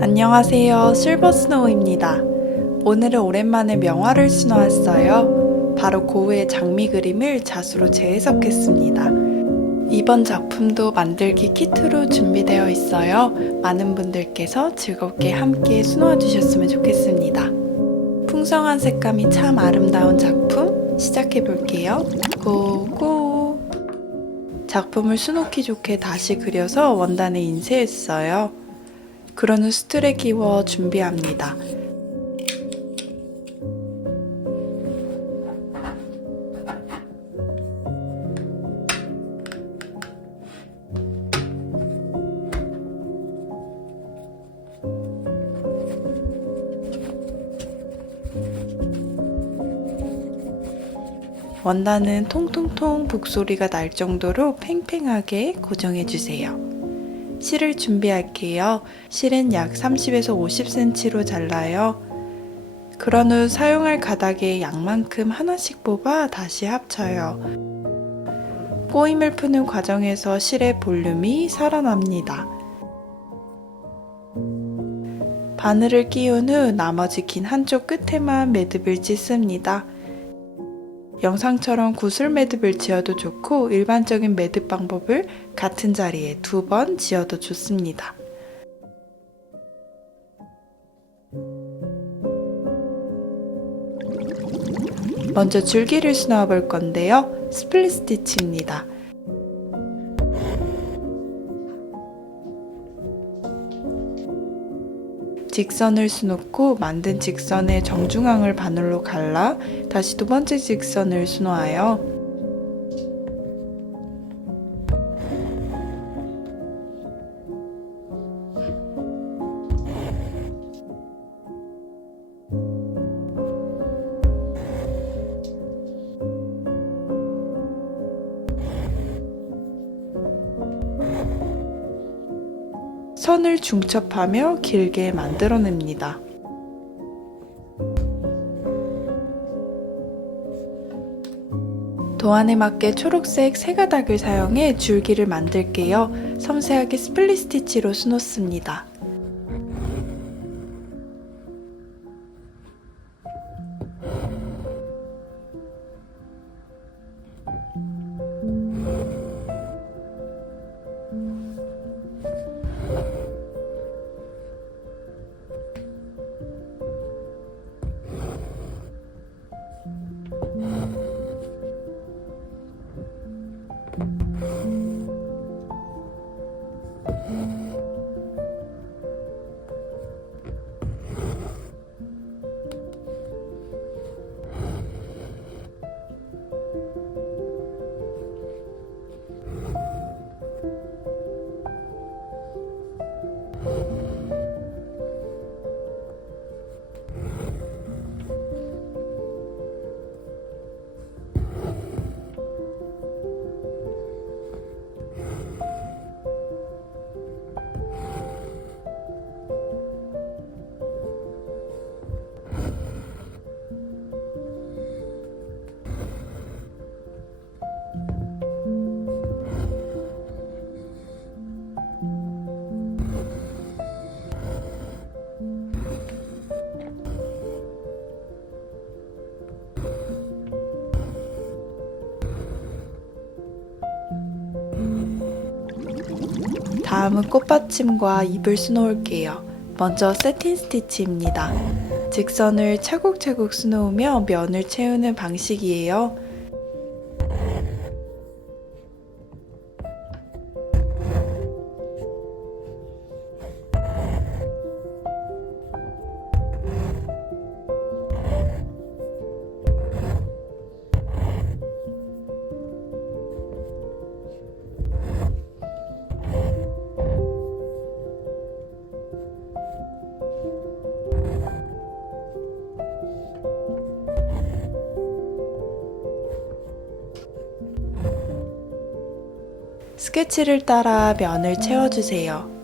안녕하세요. 실버스노우입니다. 오늘은 오랜만에 명화를 수놓았어요. 바로 고흐의 장미 그림을 자수로 재해석했습니다. 이번 작품도 만들기 키트로 준비되어 있어요. 많은 분들께서 즐겁게 함께 수놓아 주셨으면 좋겠습니다. 풍성한 색감이 참 아름다운 작품 시작해 볼게요. 고고! 작품을 수놓기 좋게 다시 그려서 원단에 인쇄했어요. 그런 후 스툴에 끼워 준비합니다. 원단은 통통통 북소리가 날 정도로 팽팽하게 고정해주세요. 실을 준비할게요. 실은 약 30에서 50cm로 잘라요. 그런 후 사용할 가닥에 양만큼 하나씩 뽑아 다시 합쳐요. 꼬임을 푸는 과정에서 실의 볼륨이 살아납니다. 바늘을 끼운 후 나머지 긴 한쪽 끝에만 매듭을 찢습니다. 영상처럼 구슬 매듭을 지어도 좋고 일반적인 매듭 방법을 같은 자리에 2번 지어도 좋습니다. 먼저 줄기를 수놓아 볼 건데요. 스플릿 스티치입니다. 직선을 수놓고 만든 직선의 정중앙을 바늘로 갈라 다시 두 번째 직선을 수놓아요. 선을 중첩하며 길게 만들어냅니다. 도안에 맞게 초록색 세 가닥을 사용해 줄기를 만들게요. 섬세하게 스플릿 스티치로 수놓습니다. 다음은 꽃받침과 잎을 수놓을게요. 먼저 세틴 스티치입니다. 직선을 차곡차곡 수놓으며 면을 채우는 방식이에요. 스케치를 따라 면을 채워주세요.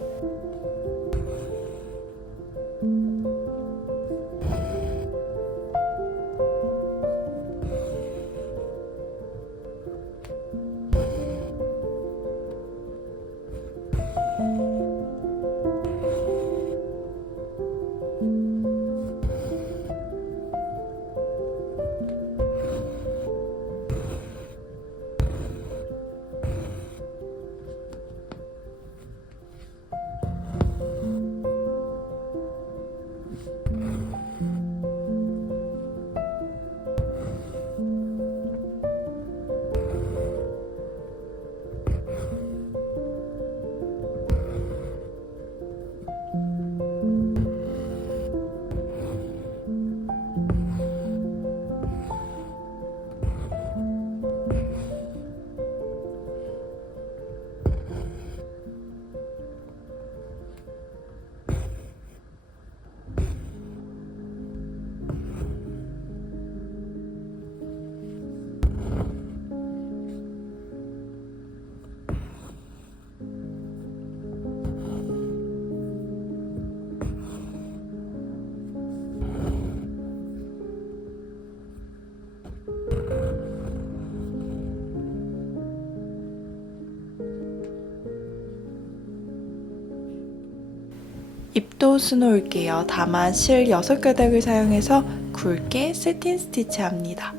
입도 수놓을게요. 다만 실 6가닥을 사용해서 굵게 세틴 스티치 합니다.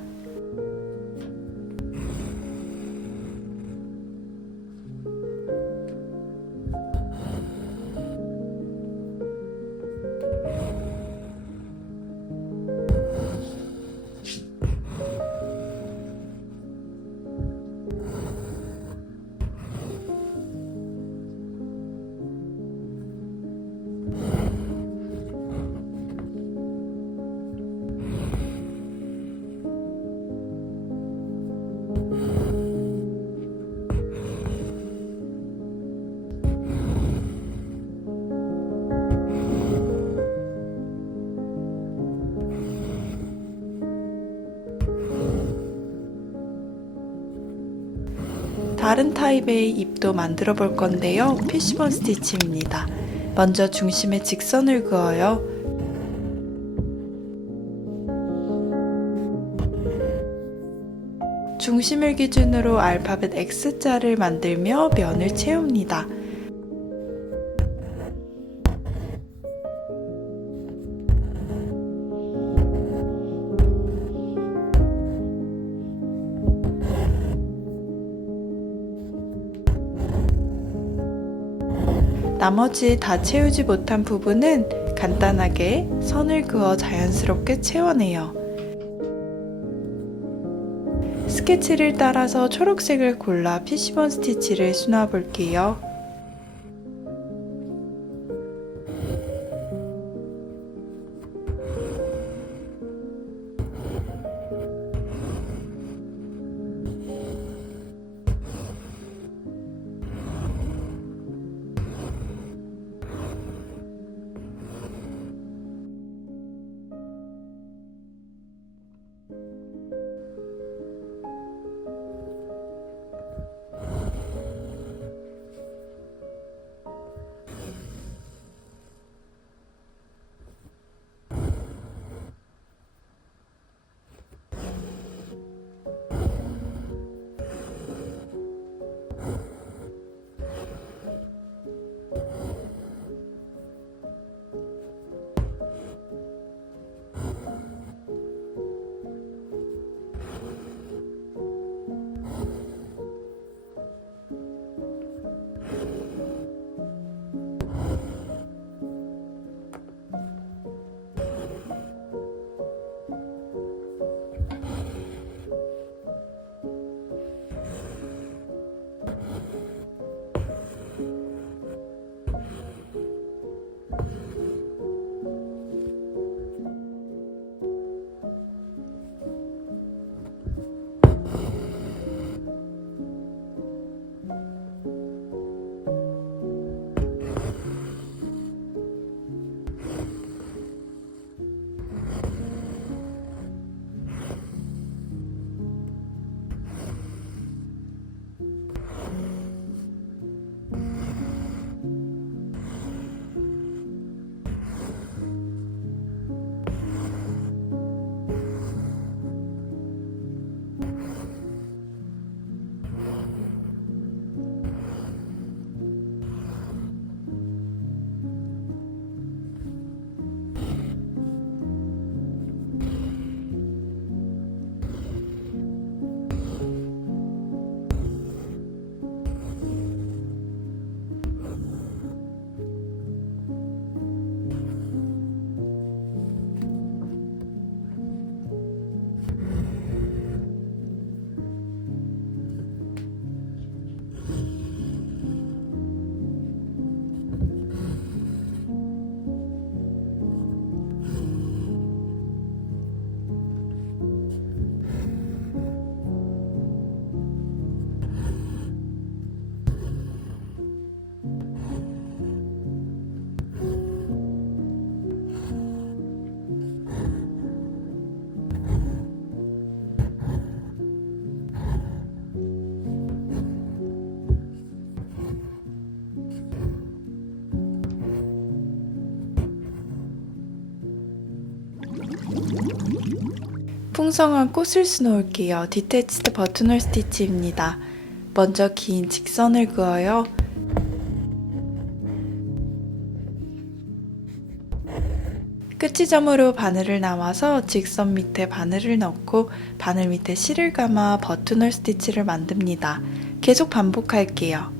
다른 타입의 입도 만들어 볼 건데요. 피시본 스티치입니다. 먼저 중심에 직선을 그어요. 중심을 기준으로 알파벳 X자를 만들며 면을 채웁니다. 나머지 다 채우지 못한 부분은 간단하게 선을 그어 자연스럽게 채워내요. 스케치를 따라서 초록색을 골라 피시본 스티치를 수놓아 볼게요. 풍성한 꽃을 수놓을게요. 디태치드 버튼홀 스티치입니다. 먼저 긴 직선을 그어요. 끝지점으로 바늘을 남아서 직선 밑에 바늘을 넣고 바늘 밑에 실을 감아 버튼홀 스티치를 만듭니다. 계속 반복할게요.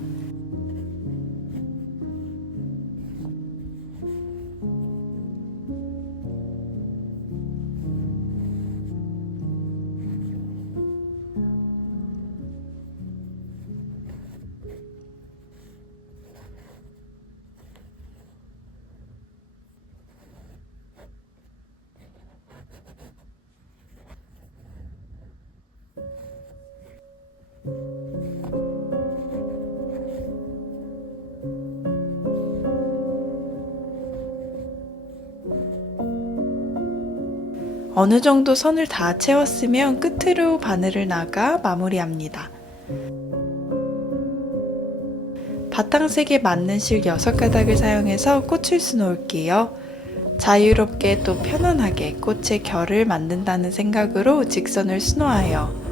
어느 정도 선을 다 채웠으면 끝으로 바늘을 나가 마무리합니다. 바탕색에 맞는 실 6가닥을 사용해서 꽃을 수놓을게요. 자유롭게 또 편안하게 꽃의 결을 만든다는 생각으로 직선을 수놓아요.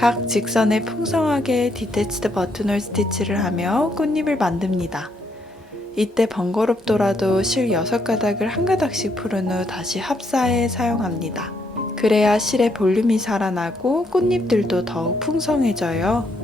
각 직선에 풍성하게 디태치드 버튼홀 스티치를 하며 꽃잎을 만듭니다. 이때 번거롭더라도 실 6가닥을 한 가닥씩 풀은 후 다시 합사해 사용합니다. 그래야 실의 볼륨이 살아나고 꽃잎들도 더욱 풍성해져요.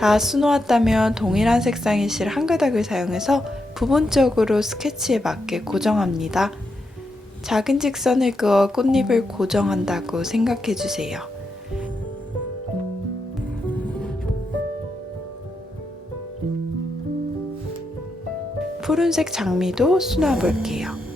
다 수놓았다면 동일한 색상의 실 한 가닥을 사용해서 부분적으로 스케치에 맞게 고정합니다. 작은 직선을 그어 꽃잎을 고정한다고 생각해주세요. 푸른색 장미도 수놓아 볼게요.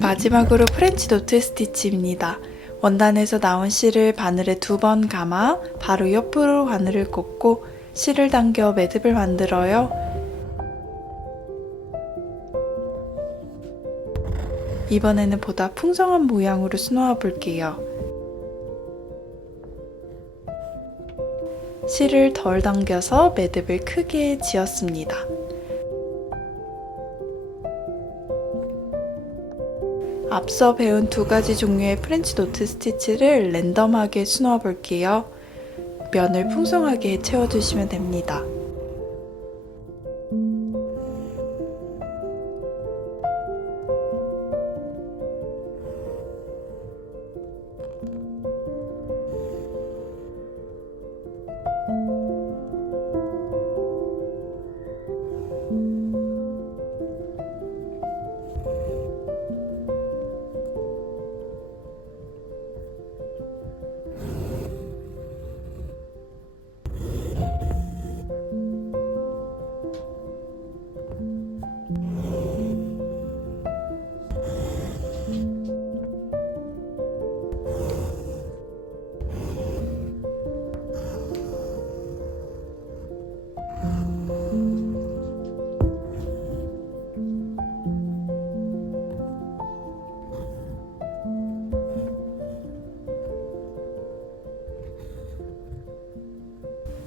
마지막으로 프렌치 노트 스티치입니다. 원단에서 나온 실을 바늘에 2번 감아 바로 옆으로 바늘을 꽂고 실을 당겨 매듭을 만들어요. 이번에는 보다 풍성한 모양으로 수놓아 볼게요. 실을 덜 당겨서 매듭을 크게 지었습니다. 앞서 배운 2가지 종류의 프렌치 노트 스티치를 랜덤하게 수놓아 볼게요. 면을 풍성하게 채워주시면 됩니다.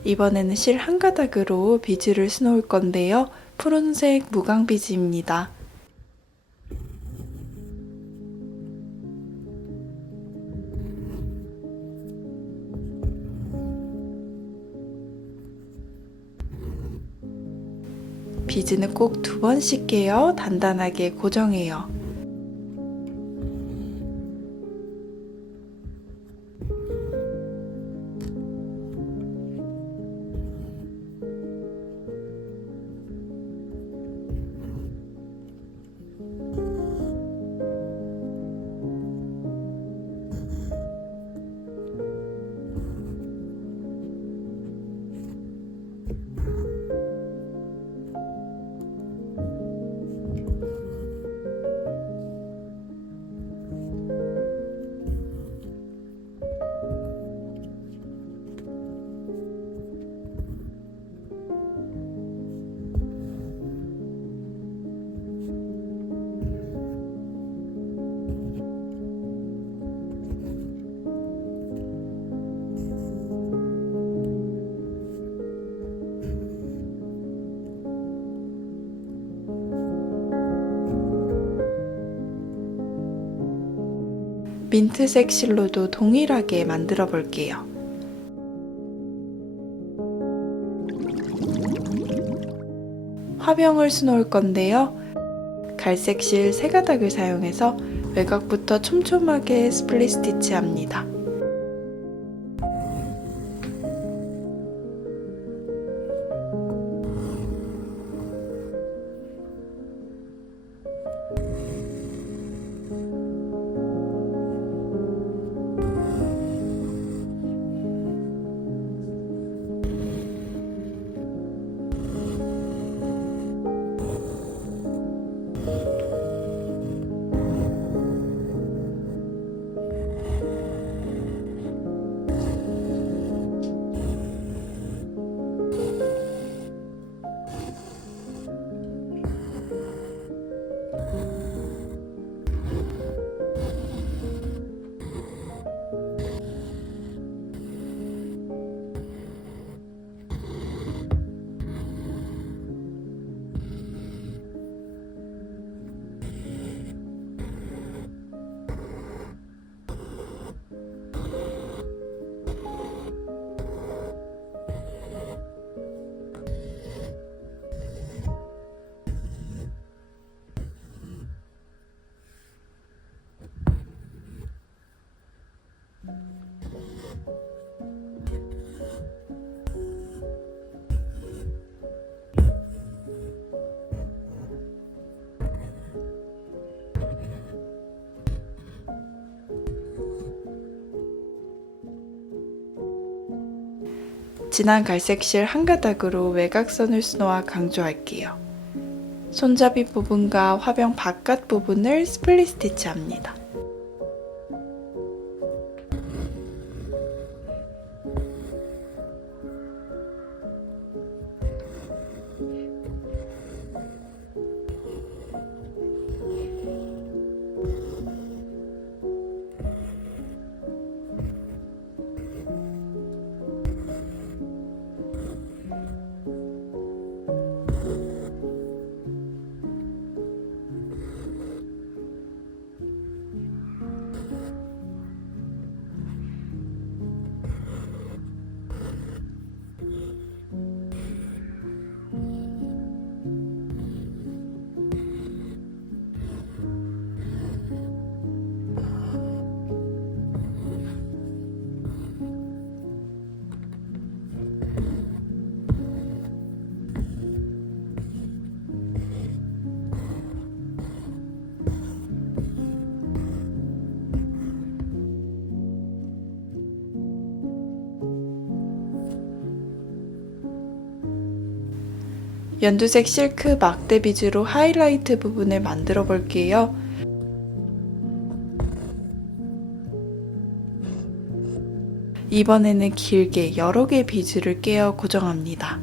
이번에는 실 한 가닥으로 비즈를 수놓을 건데요. 푸른색 무광 비즈입니다. 비즈는 꼭 2번씩 깨어 단단하게 고정해요. 민트색 실로도 동일하게 만들어 볼게요. 화병을 수놓을 건데요. 갈색 실 3가닥을 사용해서 외곽부터 촘촘하게 스플릿 스티치 합니다. 진한 갈색 실 1가닥으로 외곽선을 수놓아 강조할게요. 손잡이 부분과 화병 바깥 부분을 스플릿 스티치 합니다. 연두색 실크 막대 비즈로 하이라이트 부분을 만들어 볼게요. 이번에는 길게 여러 개의 비즈를 깨어 고정합니다.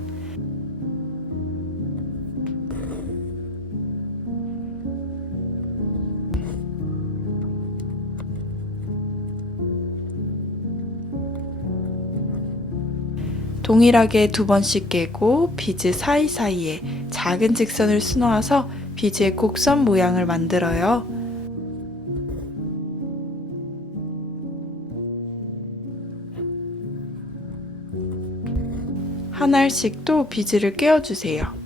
동일하게 2번씩 깨고 비즈 사이사이에 작은 직선을 수놓아서 비즈의 곡선 모양을 만들어요. 한 알씩 또 비즈를 깨어주세요.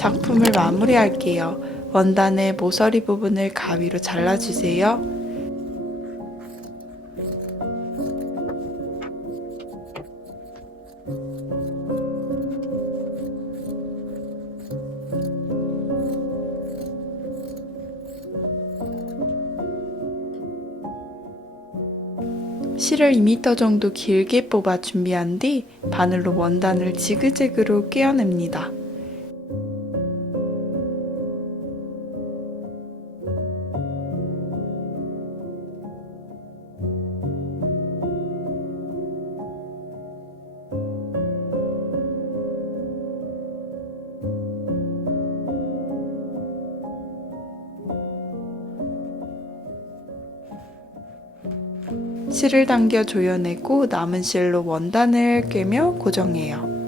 작품을 마무리할게요. 원단의 모서리 부분을 가위로 잘라주세요. 실을 2m 정도 길게 뽑아 준비한 뒤 바늘로 원단을 지그재그로 꿰어냅니다. 실을 당겨 조여내고 남은 실로 원단을 꿰며 고정해요.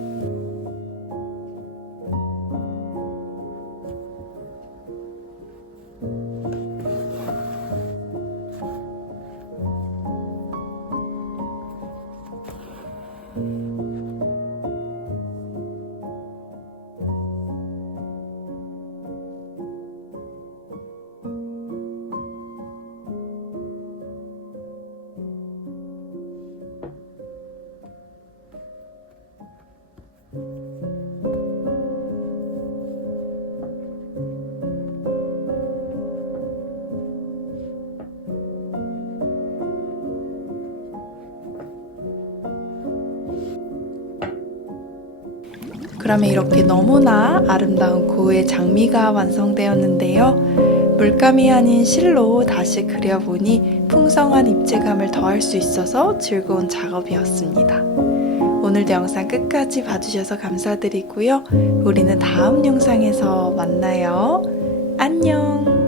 그러면 이렇게 너무나 아름다운 고의 장미가 완성되었는데요. 물감이 아닌 실로 다시 그려보니 풍성한 입체감을 더할 수 있어서 즐거운 작업이었습니다. 오늘도 영상 끝까지 봐주셔서 감사드리고요. 우리는 다음 영상에서 만나요. 안녕!